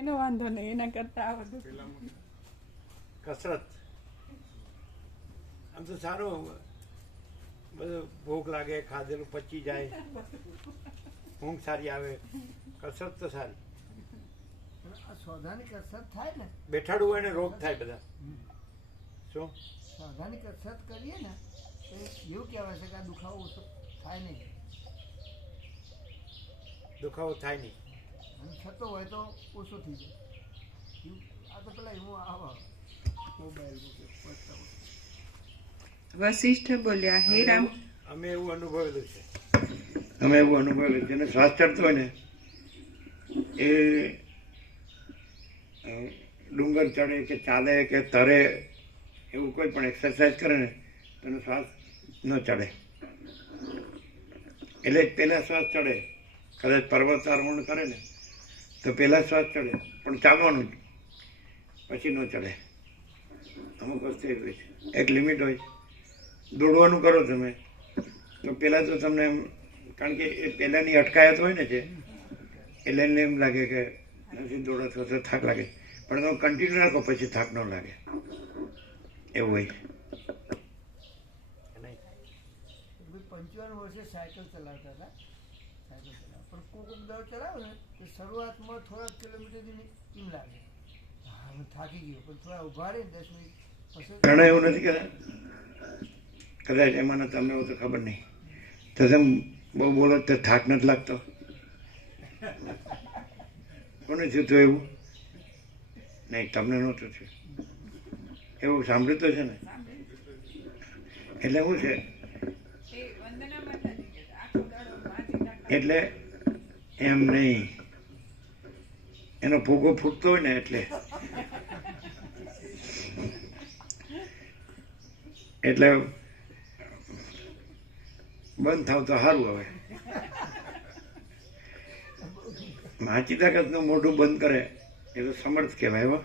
એનો વાંધો નહીં, એના કરતા આ બધું કસરત આમ તો સારું, બધું ભૂખ લાગે, ખાધેલું પચી જાય, ઊંઘ સારી આવે, કસરત તો સારી. સોદાની કસરત થાય ને, બેઠાડું હોય ને રોગ થાય બધા. શું સોદાની કસરત કરીએ ને તો એવું કહેવાય છે કે આ દુખાવો ઓછો થાય નહીં, દુખાવો થાય નહીં. અને થતો હોય તો ઓછો થઈ જાય. આ તો પેલા હું આવા મોબાઈલ વશિષ્ઠ બોલ્યા, હે રામ. અમે એવું અનુભવેલું છે, અમે એવું અનુભવેલું જેને શ્વાસ ચડતો હોય ને એ ડુંગર ચડે કે ચાલે કે તરે, એવું કોઈ પણ એક્સરસાઇઝ કરે ને તો એનો શ્વાસ ન ચડે. એટલે પહેલાં શ્વાસ ચડે, કદાચ પર્વતારોહણ કરે ને તો પહેલાં શ્વાસ ચડે, પણ ચાલવાનું પછી ન ચડે. અમુક વસ્તુ એવી છે, એક લિમિટ હોય. દોડવાનું કરો તમે તો પહેલાં તો તમને એમ, કારણ કે એ પહેલાંની અટકાયત હોય ને છે એટલે એને એમ લાગે કે નથી દોડતો તો થાક લાગે, પણ તમે કન્ટિન્યુ રાખો પછી થાક ન લાગે, એવું હોય. 55 વર્ષે સાયકલ ચલાવતા હતા, સાયકલ ચલાવ પણ કોક દળ ચલાવો ને તો શરૂઆતમાં થોડાક કિલોમીટર એમ લાગે હા હું થાકી ગયો, પણ થોડા ઉભા રહે 10 મિનિટ પછી ઘણા એવું નથી કહેતા, કદાચ એમાં તમને એવું તો ખબર નહીં, તો તમે બહુ બોલો તો થાક નથી લાગતો. કોને થયું હતું એવું? નહીં, તમને નહોતું થયું એવું, સાંભળ્યું તો છે ને. એટલે શું છે, એટલે એમ નહીં, એનો ભૂગો ફૂટતો હોય ને એટલે એટલે બંધ થાવ તો સારું. હવે માચી તાકાતનું મોઢું બંધ કરે એ તો સમર્થ કહેવાય.